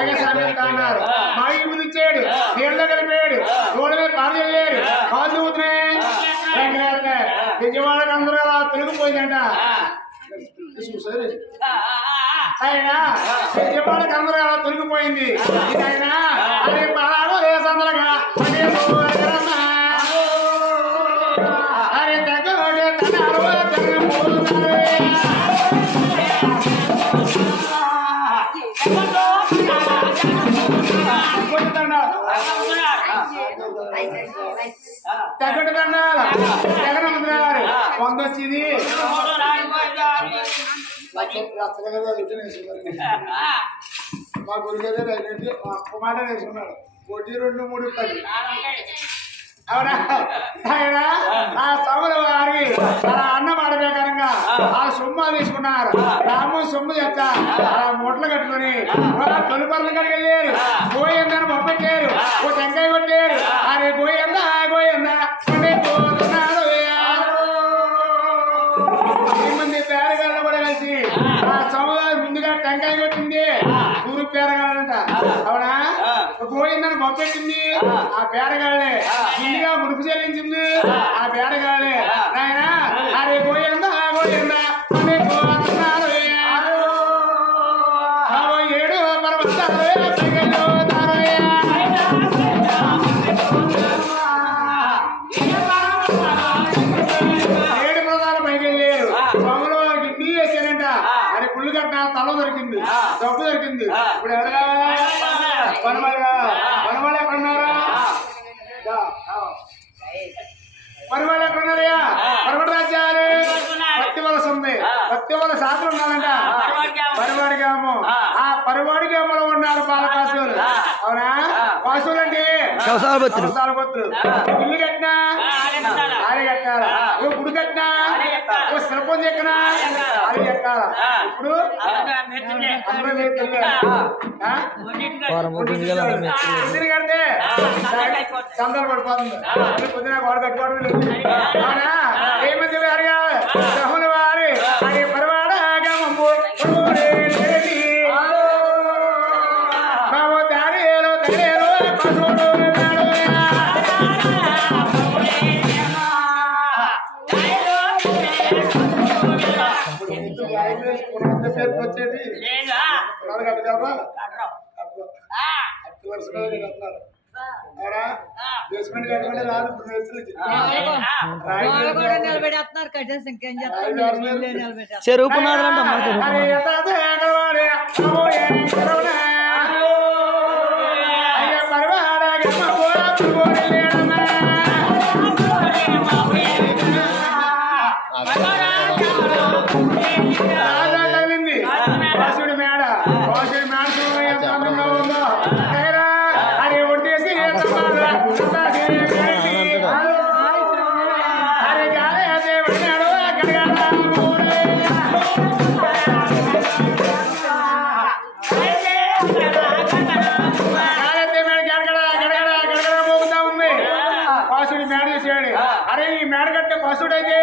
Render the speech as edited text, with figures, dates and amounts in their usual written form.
అలాగే సమేత అన్నారు మాయి ముదిచ్చాడు నీళ్ళ కలిపాడు రోడ్ల మీద పారలేడు కాళ్ళు ఊతున్నాయి విజయవాడకి అందరూ అలా తొలగిపోయిందంట ఆయన విజయవాడకి అందరూ అలా తొలగిపోయింది ఆయన అదే పలాడు సందరగా అరే దగ్గర తగ్గట్టు దండాలి జగన్మంత్రి గారు పొందొచ్చింది మా గురిగదే అయినట్టు మా అప్పు మాట వేసుకున్నాడు 1 2 3 10 అవునా ఆయన ఆ సభల వారికి అలా అన్నం ఆడబేకరంగా ఆ సొమ్ము తీసుకున్నారు రాము సొమ్ము చెప్తా అలా మూటలు కట్టుకుని తొలిపర్ల కాడికి వెళ్ళారు గోయందని మొప్పెట్టారు ఓ టెంకాయ కొట్టారు అరే గోయందా గోయందా పోతున్నాడు 10 మంది పేరగాళ్ళు కూడా కలిసి ఆ సముదాయం ముందుగా టెంకాయ కొట్టింది ఊరు పేరగాళ్ళంట అవునా గోయిందని మొప్పెట్టింది ఆ పేరగాళ్ళే ముందుగా ముడుపు చెల్లించింది ఆ పేరగాళ్ళే ఆయన అరే గోయిందా గోయిందా పోతున్నాడు 7 పర్వతాలు తల దొరికింది డబ్బు దొరికింది ఇప్పుడు ఎవరు వనమాలి ఎక్కడున్నారా వనమాలి ఎక్కడున్నారయ్యా పరమటి రాజ్యాలు పత్తి వలస ఉంది పత్తి వల శాస్త్రం ఉన్నారంట పరివాడి గ్రామం ఆ పరివాడి గ్రామంలో ఉన్నారు బాలకాసులు అవునా కాసులు అంటే ఇల్లు కట్టినా ఆరే కట్టాలా ఓ గుడి కట్టినా ఓ శిల్పం చెక్కినా అది చెక్కాలా ఇప్పుడు అందరూ కడితే చందాలు పడిపోతుంది పొద్దున గోడ కట్టుకోవడం లేదు అవునా ఏమంది వారిగా గ్రహముల వారి అది పరివాడ వచ్చేది కట్టగలరా బేస్మెంట్ కట్టమంటే రాదు చెరువుకున్నారంట వాసుడి మేడ ఎంత అందంగా ఉందో అది ఒట్టేసి అరే గాలి అదే పడినాడు మోగుతా ఉంది వాసుడి మేడ చేసాడు అరే ఈ మేడ కట్టే వాసుడైతే